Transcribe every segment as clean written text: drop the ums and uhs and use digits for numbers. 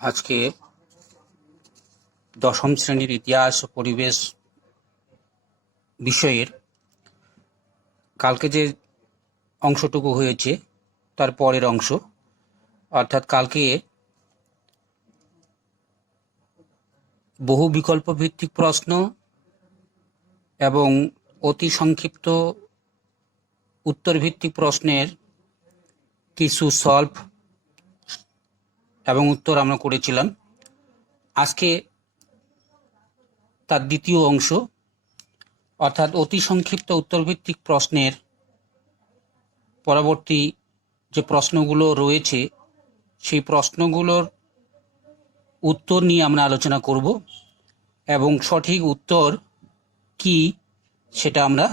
আজকে দশম শ্রেণীর ইতিহাস ও পরিবেশ বিষয়ের কালকে যে অংশটুকু হয়েছে তার পরের অংশ, অর্থাৎ কালকে বহু বিকল্প ভিত্তিক প্রশ্ন এবং অতি সংক্ষিপ্ত উত্তর ভিত্তিক প্রশ্নের কিছু সলভ এবং উত্তর আমরা করেছিলাম। আজকে তার দ্বিতীয় অংশ, অর্থাৎ অতি সংক্ষিপ্ত উত্তরভিত্তিক প্রশ্নের পরবর্তী যে প্রশ্নগুলো রয়েছে সেই প্রশ্নগুলোর উত্তর নিয়ে আমরা আলোচনা করব এবং সঠিক উত্তর কি সেটা আমরা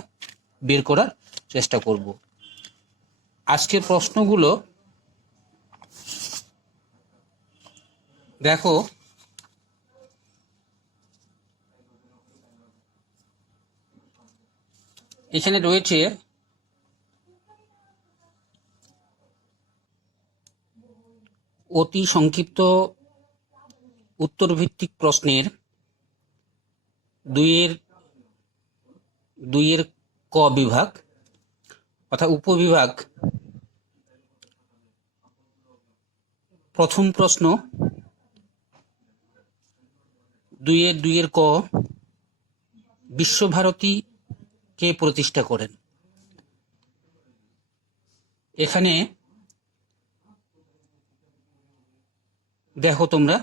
বের করার চেষ্টা করব। আজকের প্রশ্নগুলো দেখো, এখানে রয়েছে অতি সংক্ষিপ্ত উত্তরভিত্তিক প্রশ্নের দুইয়ের ক বিভাগ অর্থাৎ উপবিভাগ। প্রথম প্রশ্ন দুইয়ের ক, বিশ্বভারতী কে প্রতিষ্ঠা করেন? এখানে দেখো তোমরা,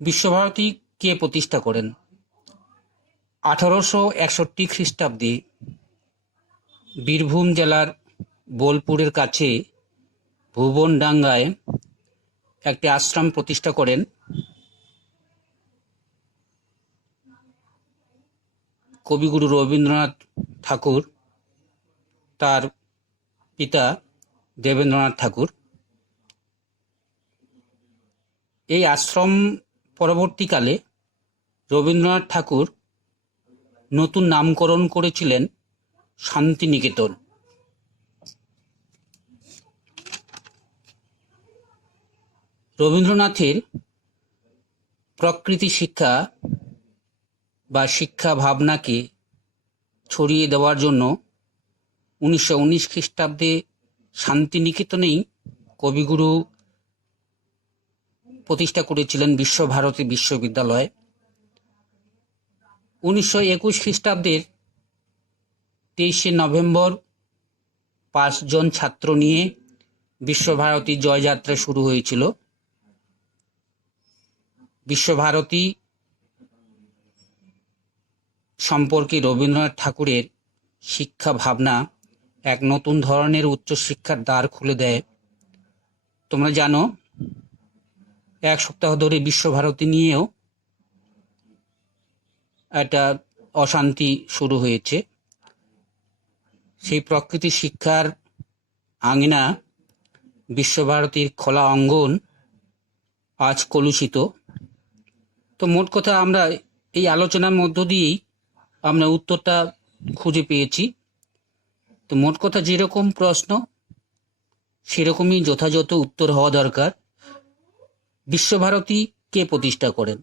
বিশ্বভারতী কে প্রতিষ্ঠা করেন? 1861 খ্রিস্টাব্দে বীরভূম জেলার বোলপুরের কাছে ভুবনডাঙ্গায় একটি আশ্রম প্রতিষ্ঠা করেন কবিগুরু রবীন্দ্রনাথ ঠাকুর, তার পিতা দেবেন্দ্রনাথ ঠাকুর। এই আশ্রম পরবর্তীকালে রবীন্দ্রনাথ ঠাকুর নতুন নামকরণ করেছিলেন শান্তিনিকেতন। রবীন্দ্রনাথের প্রকৃতি শিক্ষা বা শিক্ষা ভাবনাকে ছড়িয়ে দেওয়ার জন্য 1919 খ্রিস্টাব্দে শান্তিনিকেতনেই কবিগুরু প্রতিষ্ঠা করেছিলেন বিশ্বভারতী বিশ্ববিদ্যালয়। 1921 খ্রিস্টাব্দের 23শে নভেম্বর 5 জন ছাত্র নিয়ে বিশ্বভারতী জয়যাত্রা শুরু হয়েছিল। বিশ্বভারতী সম্পর্কে রবীন্দ্রনাথ ঠাকুরের শিক্ষা ভাবনা এক নতুন ধরনের উচ্চশিক্ষার দ্বার খুলে দেয়। তোমরা জানো, এক সপ্তাহ ধরে বিশ্বভারতী নিয়েও একটা অশান্তি শুরু হয়েছে। সেই প্রকৃতি শিক্ষার আঙিনা, বিশ্বভারতীর খোলা অঙ্গন আজ কলুষিত। তো মোট কথা, আমরা এই আলোচনার মধ্য দিয়েই আমরা উত্তরটা খুঁজে পেয়েছি। তো মোট কথা, যেরকম প্রশ্ন সেরকমই যথাযথ উত্তর হওয়া দরকার। বিশ্বভারতী কে প্রতিষ্ঠা করেন?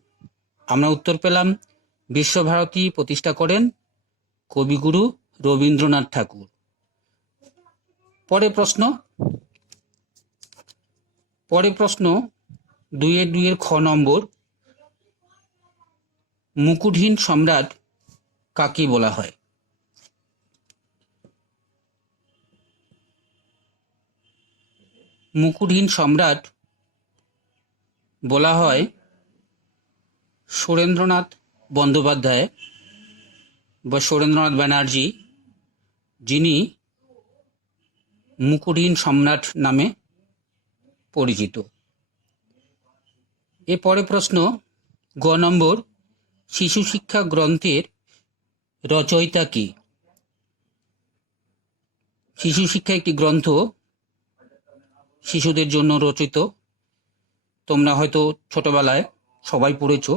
আমরা উত্তর পেলাম, বিশ্বভারতী প্রতিষ্ঠা করেন কবিগুরু রবীন্দ্রনাথ ঠাকুর। পরের প্রশ্ন দুইয়ের খ নম্বর, মুকুটহীন সম্রাট কাকে বলা হয়? মুকুটহীন সম্রাট বলা হয় সুরেন্দ্রনাথ বন্দ্যোপাধ্যায় বা সুরেন্দ্রনাথ ব্যানার্জি, যিনি মুকুটহীন সম্রাট নামে পরিচিত। এরপরে প্রশ্ন গ নম্বর, শিশু শিক্ষা গ্রন্থের রচয়িতা কে? শিশু শিক্ষা একটি গ্রন্থ শিশুদের জন্য রচিত। তোমরা হয়তো ছোটবেলায় সবাই পড়েছ।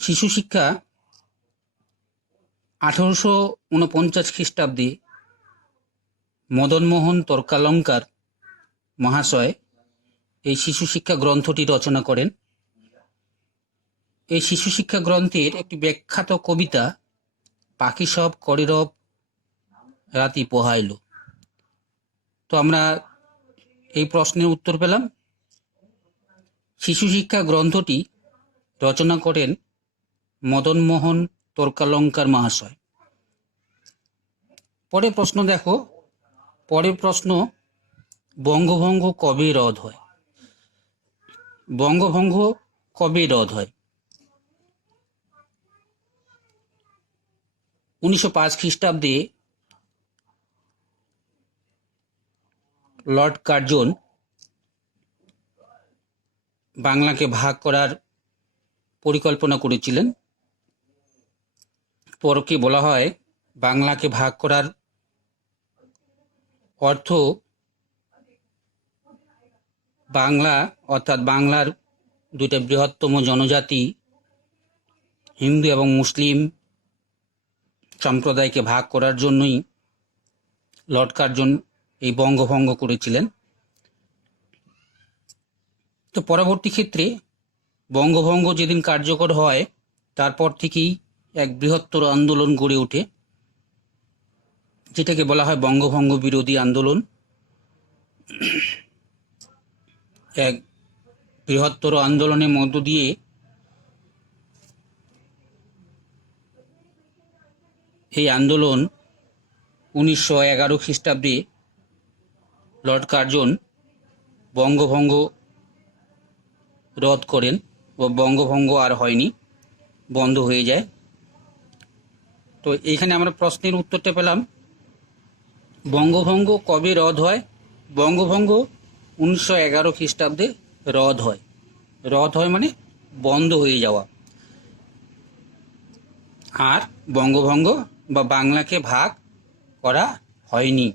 শিশু শিক্ষা 1849 খ্রিস্টাব্দে মদনমোহন তর্কালঙ্কার মহাশয় এই শিশু শিক্ষা গ্রন্থটি রচনা করেন। এই শিশু শিক্ষা গ্রন্থের একটি বিখ্যাত কবিতা পাখি সব করিরব রাতি পোহাইল। তো আমরা এই প্রশ্নের উত্তর পেলাম। শিশু শিক্ষা গ্রন্থটি রচনা করেন মদনমোহন তর্কালঙ্কার মহাশয়। পরের প্রশ্ন দেখো, পরের প্রশ্ন, বঙ্গভঙ্গ কবে রদ হয়? বঙ্গভঙ্গ কবে রদ হয়? 1905 খ্রিস্টাব্দে লর্ড কার্জন বাংলাকে ভাগ করার পরিকল্পনা করেছিলেন। পরকে বলা হয় বাংলাকে ভাগ করার অর্থ বাংলা অর্থাৎ বাংলার দুইটা বৃহত্তম জনজাতি হিন্দু এবং মুসলিম সম্প্রদায়কে ভাগ করার জন্যই লর্ড কার্জন এই বঙ্গভঙ্গ করেছিলেন। তো পরবর্তী ক্ষেত্রে বঙ্গভঙ্গ যেদিন কার্যকর হয় তারপর থেকেই এক বৃহত্তর আন্দোলন গড়ে ওঠে, যেটাকে বলা হয় বঙ্গভঙ্গ বিরোধী আন্দোলন। এক বৃহত্তর আন্দোলনের মধ্য দিয়ে এই আন্দোলন 1911 খ্রিস্টাব্দে লর্ড কার্জন বঙ্গভঙ্গ রদ করেন ও বঙ্গভঙ্গ আর হয়নি, বন্ধ হয়ে যায়। তো এইখানে আমরা প্রশ্নের উত্তরটা পেলাম, বঙ্গভঙ্গ কবে রদ হয়? বঙ্গভঙ্গ 1911 খ্রিস্টাব্দে রদ হয়। রদ হয় মানে বন্ধ হয়ে যাওয়া। আর বঙ্গভঙ্গ বা বাংলাকে ভাগ করা হয়নি।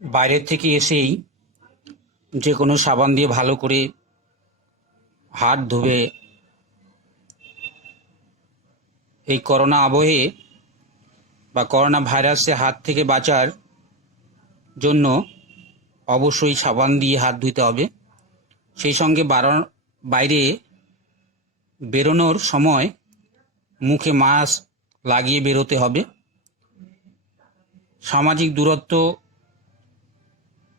বাইরের থেকে এসেই যে কোনো সাবান দিয়ে ভালো করে হাত ধুবে এই করোনা আবহে বা করোনা ভাইরাসের হাত থেকে বাঁচার জন্য অবশ্যই সাবান দিয়ে হাত ধুতে হবে। সেই সঙ্গে বাইরে বেরোনোর সময় মুখে মাস্ক লাগিয়ে বেরোতে হবে। সামাজিক দূরত্ব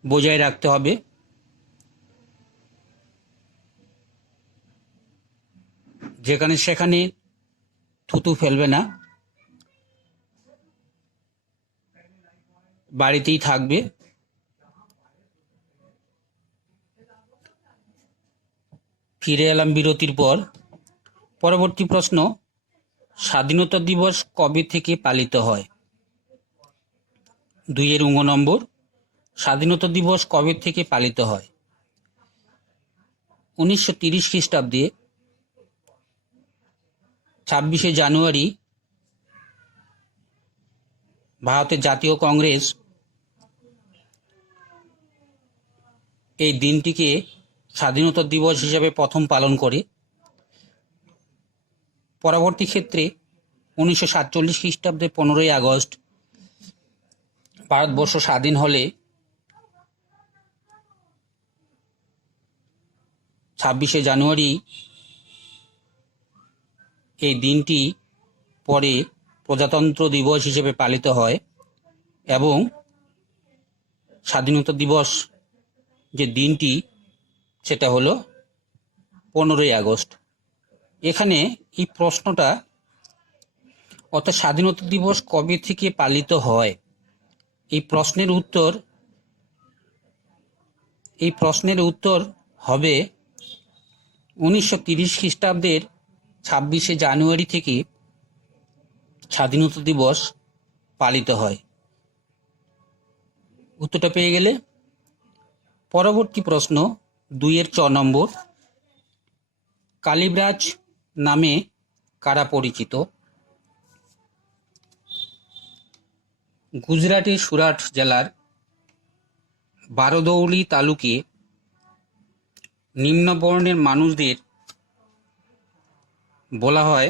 বজায় রাখতে হবে। যেখানে সেখানে থুতু ফেলবে না, বাড়িতেই থাকবে। ফিরে এলাম বিরতির পর। পরবর্তী প্রশ্ন, স্বাধীনতা দিবস কবে থেকে পালিত হয়? 2 নম্বর, স্বাধীনতা দিবস কবে থেকে পালিত হয়? 1930 খ্রিস্টাব্দে 26শে জানুয়ারি ভারতের জাতীয় কংগ্রেস এই দিনটিকে স্বাধীনতা দিবস হিসেবে প্রথম পালন করে। পরবর্তী ক্ষেত্রে 1947 খ্রিস্টাব্দে 15ই আগস্ট ভারতবর্ষ স্বাধীন হলে 26শে জানুয়ারি এই দিনটি পরে প্রজাতন্ত্র দিবস হিসেবে পালিত হয় এবং স্বাধীনতা দিবস যে দিনটি সেটা হলো 15ই আগস্ট। এখানে এই প্রশ্নটা, অর্থাৎ স্বাধীনতা দিবস কবে থেকে পালিত হয়, এই প্রশ্নের উত্তর হবে 1930 খ্রিস্টাব্দের 26শে জানুয়ারি থেকে স্বাধীনতা দিবস পালিত হয়। উত্তরটা পেয়ে গেলে পরবর্তী প্রশ্ন 2 নম্বর, কালিব্রাজ নামে কারা পরিচিত? গুজরাটের সুরাট জেলার বারদৌলি তালুকে নিম্ন বর্ণের মানুষদের বলা হয়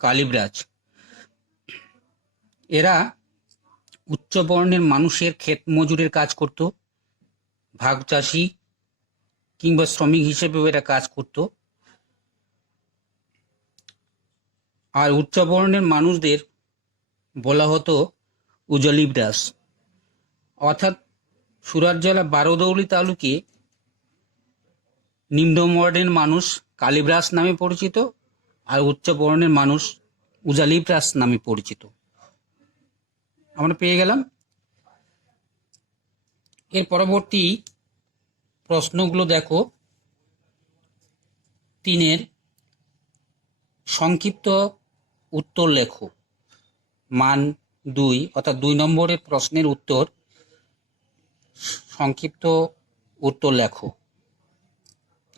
কালিব্রাজ। এরা উচ্চ বর্ণের মানুষের ক্ষেত মজুরের কাজ করত, ভাগ চাষি কিংবা শ্রমিক হিসেবেও এরা কাজ করত। আর উচ্চ বর্ণের মানুষদের বলা হতো উজালিব্রাস। অর্থাৎ সুরাট জেলা বারোদৌলি তালুকে নিম্ন বর্ণের মানুষ কালিব্রাস নামে পরিচিত, আর উচ্চ বর্ণের মানুষ উজালিব্রাস নামে পরিচিত। আমরা পেয়ে গেলাম। এর পরবর্তী প্রশ্নগুলো দেখো। 3 সংক্ষিপ্ত উত্তর লেখো। মান 2, অর্থাৎ 2 নম্বরের প্রশ্নের উত্তর, সংক্ষিপ্ত উত্তর লেখো।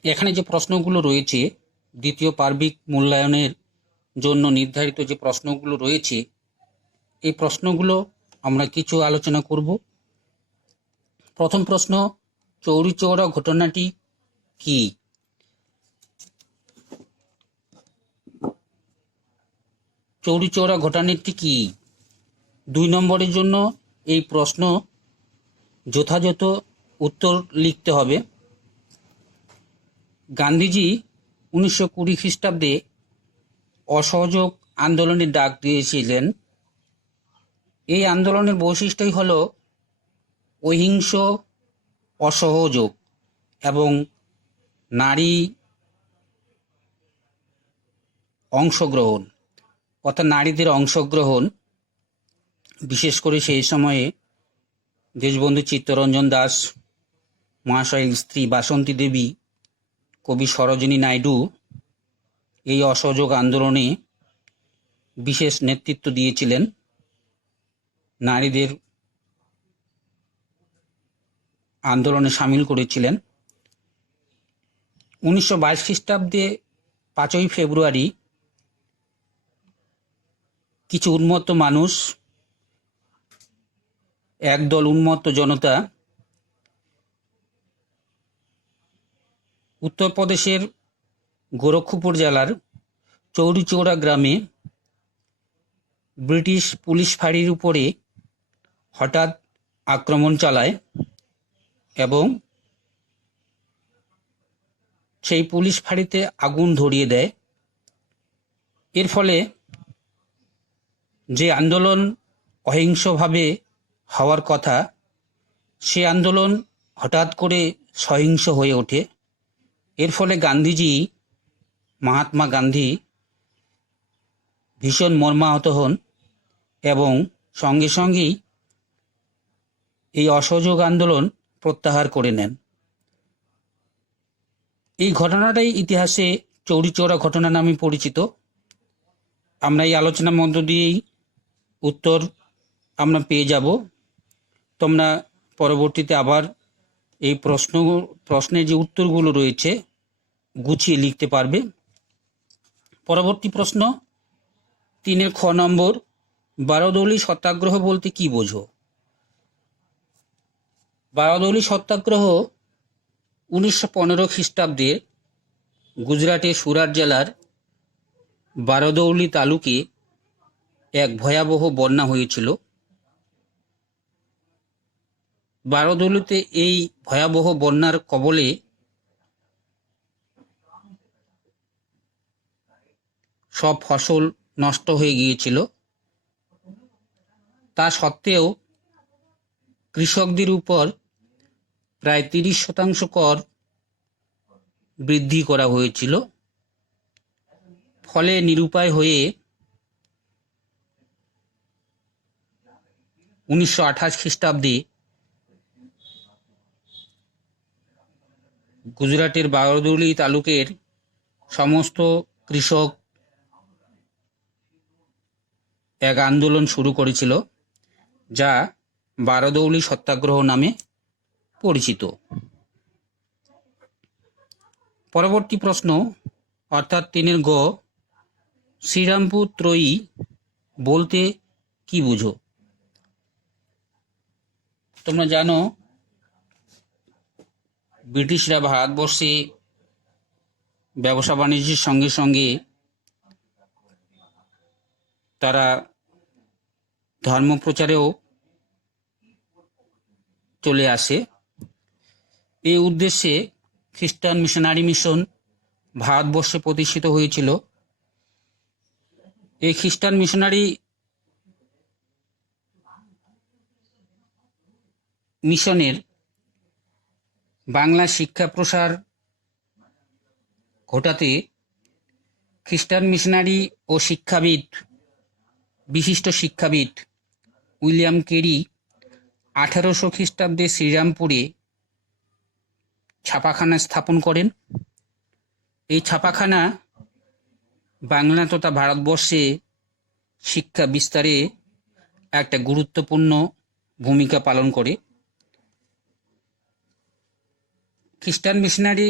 এখানে যে প্রশ্নগুলো রয়েছে, দ্বিতীয় পার্বিক মূল্যায়নের জন্য নির্ধারিত যে প্রশ্নগুলো রয়েছে, এই প্রশ্নগুলো আমরা কিছু আলোচনা করব। প্রথম প্রশ্ন, চৌরিচৌরা ঘটনাটি কি? চৌরিচৌরা ঘটনাটি কি? 2 নম্বরের জন্য এই প্রশ্ন যথাযথ উত্তর লিখতে হবে। গান্ধীজি 1920 খ্রিস্টাব্দে অসহযোগ আন্দোলনের ডাক দিয়েছিলেন। এই আন্দোলনের বৈশিষ্ট্যই হল অহিংস অসহযোগ এবং নারী অংশগ্রহণ, অর্থাৎ নারীদের অংশগ্রহণ। বিশেষ করে সেই সময়ে দেশবন্ধু চিত্তরঞ্জন দাস মহাশয়ের স্ত্রী বাসন্তী দেবী, কবি সরোজিনী নাইডু এই অসহযোগ আন্দোলনে বিশেষ নেতৃত্ব দিয়েছিলেন, নারীদের আন্দোলনে সামিল করেছিলেন। 1922 খ্রিস্টাব্দে 5ই ফেব্রুয়ারি কিছু উন্মত্ত মানুষ, একদল উন্মত্ত জনতা উত্তরপ্রদেশের গোরক্ষপুর জেলার চৌরিচৌরা গ্রামে ব্রিটিশ পুলিশ ফাঁড়ির উপরে হঠাৎ আক্রমণ চালায় এবং সেই পুলিশ ফাঁড়িতে আগুন ধরিয়ে দেয়। এর ফলে যে আন্দোলন অহিংসভাবে হওয়ার কথা, সে আন্দোলন হঠাৎ করে সহিংস হয়ে ওঠে। এর ফলে গান্ধীজি, মহাত্মা গান্ধী ভীষণ মর্মাহত হন এবং সঙ্গে সঙ্গেই এই অসহযোগ আন্দোলন প্রত্যাহার করে নেন। এই ঘটনাটাই ইতিহাসে চৌরিচৌরা ঘটনা নামে পরিচিত। আমরা এই আলোচনার মধ্য দিয়েই উত্তর আমরা পেয়ে যাব। তোমরা পরবর্তীতে আবার এই প্রশ্নের যে উত্তরগুলো রয়েছে গুছিয়ে লিখতে পারবে। পরবর্তী প্রশ্ন 3 খ নম্বর, বারদৌলি সত্যাগ্রহ বলতে কি বোঝো? বারদৌলি সত্যাগ্রহ 1915 খ্রিস্টাব্দে গুজরাটের সুরাট জেলার বারদৌলি তালুকে এক ভয়াবহ বন্যা হয়েছিল। বারদৌলিতে এই ভয়াবহ বন্যার কবলে সব ফসল নষ্ট হয়ে গিয়েছিল। তা সত্ত্বেও কৃষকদের উপর প্রায় 30% কর বৃদ্ধি করা হয়েছিল। ফলে নিরুপায় হয়ে 1928 খ্রিস্টাব্দে গুজরাটের বারদৌলি তালুকের সমস্ত কৃষক এক আন্দোলন শুরু করেছিল, যা বারদৌলি সত্যাগ্রহ নামে পরিচিত। পরবর্তী প্রশ্ন অর্থাৎ 3 গ, শ্রীরামপুর ত্রয়ী বলতে কি বুঝো? তোমরা জানো ব্রিটিশরা ভারতবর্ষে ব্যবসা বাণিজ্যের সঙ্গে সঙ্গে তারা ধর্ম প্রচারেও চলে আসে। এই উদ্দেশ্যে খ্রিস্টান মিশনারি মিশন ভারতবর্ষে প্রতিষ্ঠিত হয়েছিল। এই খ্রিস্টান মিশনারি মিশনের বাংলা শিক্ষা প্রসার ঘটাতে খ্রিস্টান মিশনারি ও বিশিষ্ট শিক্ষাবিদ উইলিয়াম কেরি 1800 খ্রিস্টাব্দে শ্রীরামপুরে ছাপাখানা স্থাপন করেন। এই ছাপাখানা বাংলা তথা ভারতবর্ষে শিক্ষা বিস্তারে একটা গুরুত্বপূর্ণ ভূমিকা পালন করে। খ্রিস্টান মিশনারি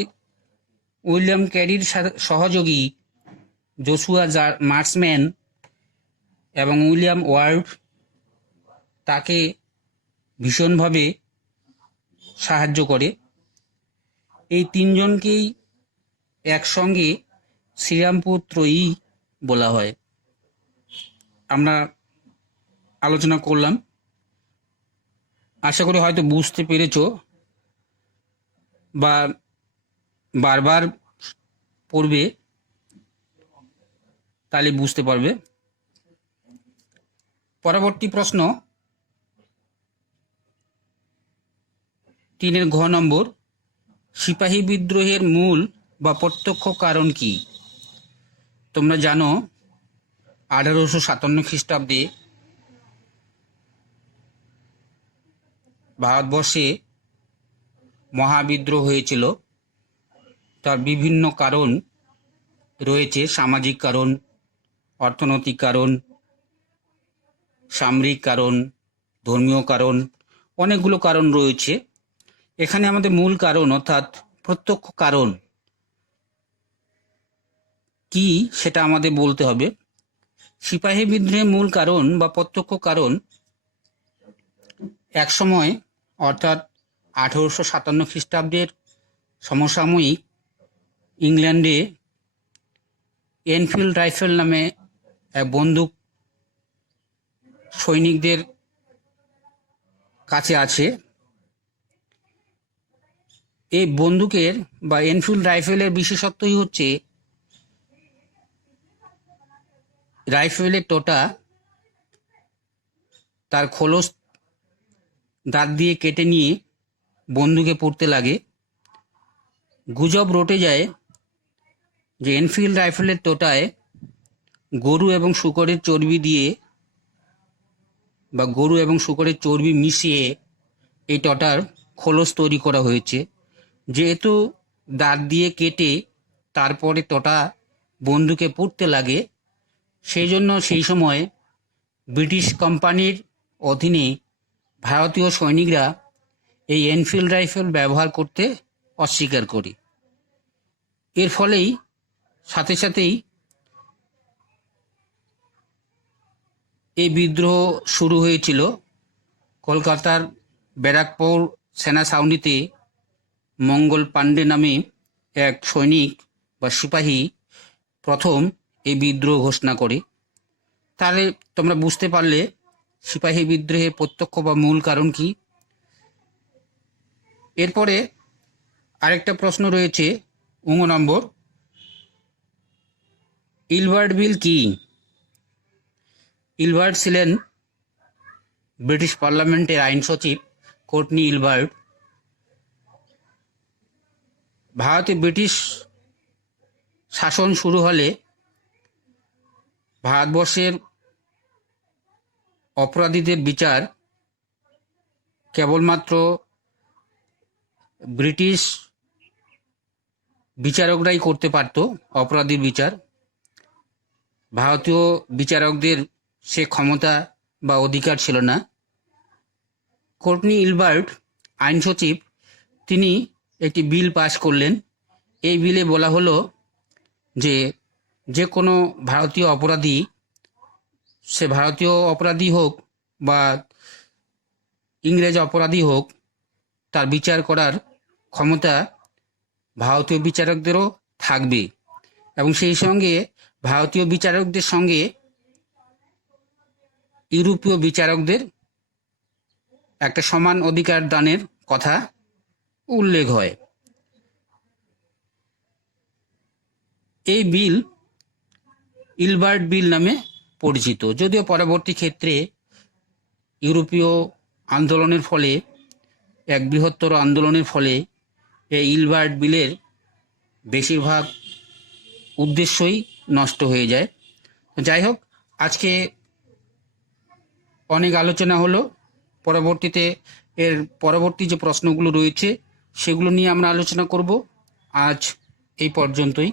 উইলিয়াম ক্যারির সহযোগী জোশুয়া মার্সম্যান এবং উইলিয়াম ওয়ার্ড তাকে ভীষণভাবে সাহায্য করে। এই তিনজনকেই একসঙ্গে শ্রীরামপুর ত্রয়ী বলা হয়। আমরা আলোচনা করলাম, আশা করি হয়তো বুঝতে পেরেছ বা বারবার পড়বে, তাহলে বুঝতে পারবে। পরবর্তী প্রশ্ন 3 ঘ নম্বর, সিপাহী বিদ্রোহের মূল বা প্রত্যক্ষ কারণ কি? তোমরা জানো 1857 খ্রিস্টাব্দে ভারতবর্ষে মহাবিদ্রোহ হয়েছিল। তার বিভিন্ন কারণ রয়েছে, সামাজিক কারণ, অর্থনৈতিক কারণ, সামরিক কারণ, ধর্মীয় কারণ, অনেকগুলো কারণ রয়েছে। এখানে আমাদের মূল কারণ অর্থাৎ প্রত্যক্ষ কারণ কি সেটা আমাদের বলতে হবে। সিপাহী বিদ্রোহের মূল কারণ বা প্রত্যক্ষ কারণ, এক সময় অর্থাৎ 1857 খ্রিস্টাব্দের সমসাময়িক ইংল্যান্ডে এনফিল্ড রাইফেল নামে এক বন্দুক সৈনিকদের কাছে আছে। এই বন্দুকের বা এনফিল্ড রাইফেলের বিশেষত্বই হচ্ছে রাইফেলের টোটা তার খোলস দাঁত দিয়ে কেটে নিয়ে বন্দুকে পুড়তে লাগে। গুজব রটে যায় যে এনফিল্ড রাইফেলের টোটায় গরু এবং শূকরের চর্বি দিয়ে বা গরু এবং শূকরের চর্বি মিশিয়ে এই টোটার খোলস তৈরি করা হয়েছে। যেহেতু দাঁত দিয়ে কেটে তারপরে টোটা বন্দুকে পুড়তে লাগে, সেই জন্য সেই সময় ব্রিটিশ কোম্পানির অধীনে ভারতীয় সৈনিকরা এই এনফিল্ড রাইফেল ব্যবহার করতে অস্বীকার করে। এর ফলেই সাথে সাথেই এই বিদ্রোহ শুরু হয়েছিল। কলকাতার ব্যারাকপুর সেনা ছাউনিতে মঙ্গল পাণ্ডে নামে এক সৈনিক বা সিপাহী প্রথম এই বিদ্রোহ ঘোষণা করে। তাহলে তোমরা বুঝতে পারলে সিপাহী বিদ্রোহের প্রত্যক্ষ বা মূল কারণ কি। এরপরে আরেকটা প্রশ্ন রয়েছে 9 নম্বর, ইলবার্ট বিল কি? ইলবার্ট ছিলেন ব্রিটিশ পার্লামেন্টের আইন সচিব কোর্টনি ইলবার্ট। ভারতে ব্রিটিশ শাসন শুরু হলে ভারতবর্ষের অপরাধীদের বিচার কেবলমাত্র ব্রিটিশ বিচারকরাই করতে পারত। অপরাধীর বিচার ভারতীয় বিচারকদের সে ক্ষমতা বা অধিকার ছিল না। কোর্টনি ইলবার্ট আইন সচিব, তিনি একটি বিল পাশ করলেন। এই বিলে বলা হলো যে কোনো ভারতীয় অপরাধী, সে ভারতীয় অপরাধী হোক বা ইংরেজ অপরাধী হোক, তার বিচার করার ক্ষমতা ভারতীয় বিচারকদেরও থাকবে এবং সেই সঙ্গে ভারতীয় বিচারকদের সঙ্গে ইউরোপীয় বিচারকদের একটা সমান অধিকার দানের কথা উল্লেখ হয়। এই বিল ইলবার্ট বিল নামে পরিচিত, যদিও পরবর্তী ক্ষেত্রে ইউরোপীয় আন্দোলনের ফলে, এক বৃহত্তর আন্দোলনের ফলে এই ইলবার্ট বিলের বেশিরভাগ উদ্দেশ্যই নষ্ট হয়ে যায়। যাই হোক, আজকে অনেক আলোচনা হলো। পরবর্তীতে এর পরবর্তী যে প্রশ্নগুলো রয়েছে সেগুলো নিয়ে আমরা আলোচনা করব। আজ এই পর্যন্তই।